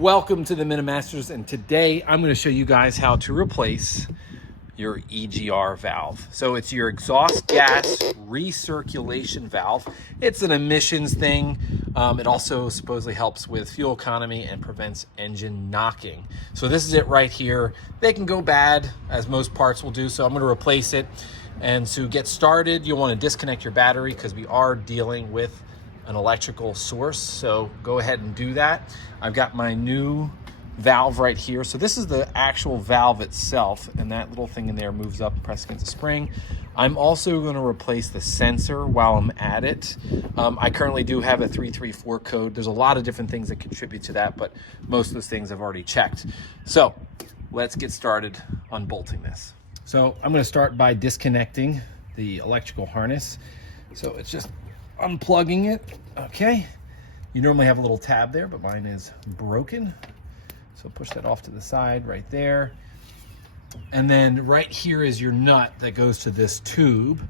Welcome to the Minimasters, and today I'm going to show you guys how to replace your EGR valve. So it's your exhaust gas recirculation valve. It's an emissions thing. It also supposedly helps with fuel economy and prevents engine knocking. So this is it right here. They can go bad, as most parts will do, so I'm going to replace it. And to get started, you'll want to disconnect your battery because we are dealing with an electrical source, so go ahead and do that. I've got my new valve right here. So this is the actual valve itself, and that little thing in there moves up and presses against the spring. I'm also going to replace the sensor while I'm at it. I currently do have a 334 code. There's a lot of different things that contribute to that, but most of those things I've already checked. So let's get started unbolting this. So I'm going to start by disconnecting the electrical harness. So it's just unplugging it. Okay, you normally have a little tab there, but mine is broken, so push that off to the side right there. And then right here is your nut that goes to this tube,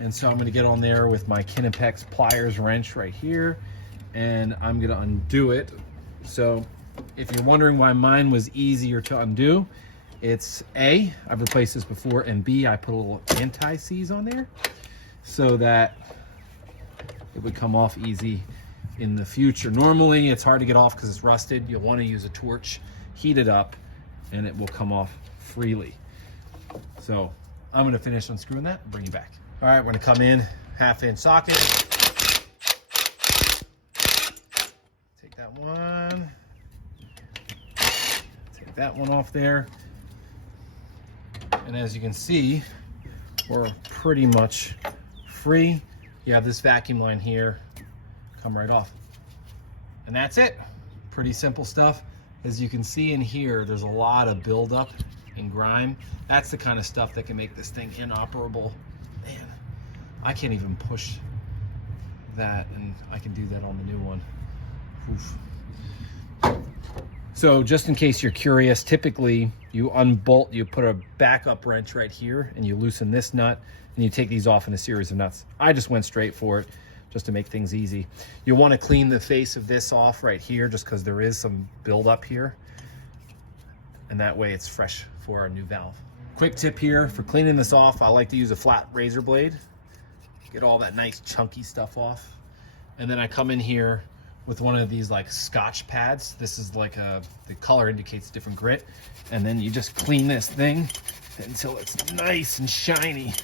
and so I'm going to get on there with my Kinepex pliers wrench right here, and I'm going to undo it. So if you're wondering why mine was easier to undo, it's A, I've replaced this before, and B, I put a little anti-seize on there so that it would come off easy in the future. Normally it's hard to get off because it's rusted. You'll want to use a torch, heat it up, and it will come off freely. So I'm going to finish unscrewing that and bring you back. All right, we're going to come in 1/2-inch socket. Take that one. Take that one off there. And as you can see, we're pretty much free. You have this vacuum line here, come right off. And that's it. Pretty simple stuff. As you can see in here, there's a lot of buildup and grime. That's the kind of stuff that can make this thing inoperable. Man, I can't even push that, and I can do that on the new one. Oof. So just in case you're curious, typically you unbolt, you put a backup wrench right here, and you loosen this nut, and you take these off in a series of nuts. I just went straight for it just to make things easy. You want to clean the face of this off right here just because there is some buildup here, and that way it's fresh for our new valve. Quick tip here for cleaning this off, I like to use a flat razor blade, get all that nice chunky stuff off, and then I come in here with one of these like Scotch pads. This is like the color indicates different grit, and then you just clean this thing until it's nice and shiny.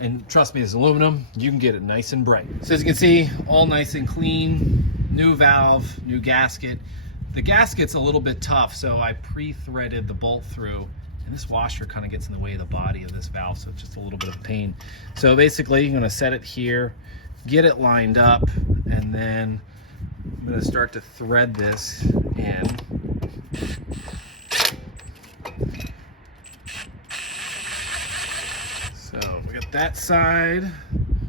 And trust me, it's aluminum, you can get it nice and bright. So as you can see, all nice and clean, new valve, new gasket. The gasket's a little bit tough, so I pre-threaded the bolt through, and this washer kind of gets in the way of the body of this valve, so it's just a little bit of a pain. So basically, you're gonna set it here, get it lined up, and then I'm gonna start to thread this in. So we got that side,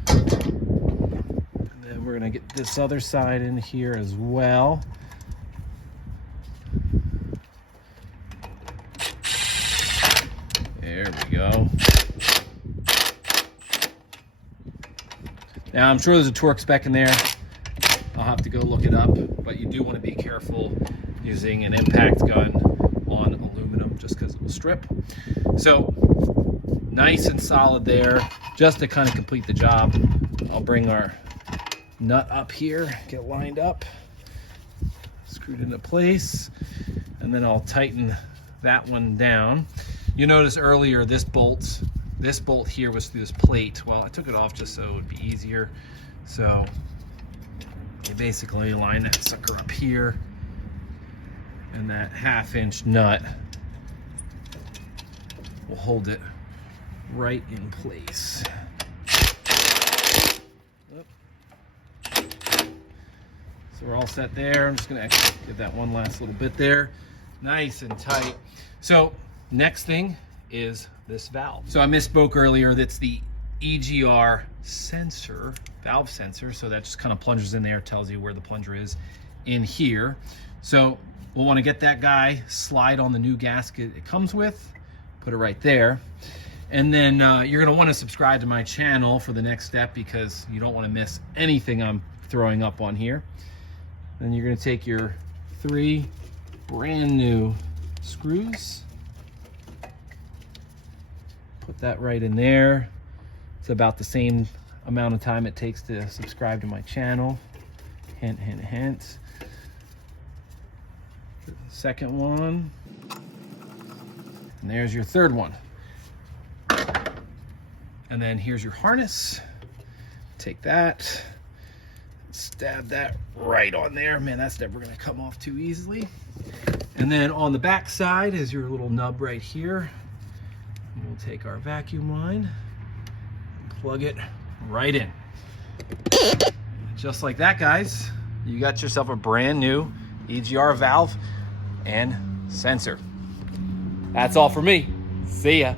and then we're gonna get this other side in here as well. There we go. Now I'm sure there's a torque spec in there. I'll have to go look it up, but you do want to be careful using an impact gun on aluminum just because it will strip. So nice and solid there. Just to kind of complete the job, I'll bring our nut up here, get lined up, screwed into place, and then I'll tighten that one down. You notice earlier this bolt here was through this plate. Well, I took it off just so it would be easier. So you basically line that sucker up here, and that 1/2-inch nut will hold it right in place. So we're all set there. I'm just gonna give that one last little bit there, nice and tight. So next thing is this valve. So I misspoke earlier, that's the EGR sensor, valve sensor. So that just kind of plunges in there, tells you where the plunger is in here. So we'll want to get that guy, slide on the new gasket it comes with, put it right there. And then you're going to want to subscribe to my channel for the next step because you don't want to miss anything I'm throwing up on here. Then you're going to take your 3 brand new screws. Put that right in there. It's about the same amount of time it takes to subscribe to my channel. Hint, hint, hint. Second one. And there's your third one. And then here's your harness. Take that, stab that right on there. Man, that's never gonna come off too easily. And then on the back side is your little nub right here. And we'll take our vacuum line and plug it right in. Just like that, guys, you got yourself a brand new EGR valve and sensor. That's all for me. See ya.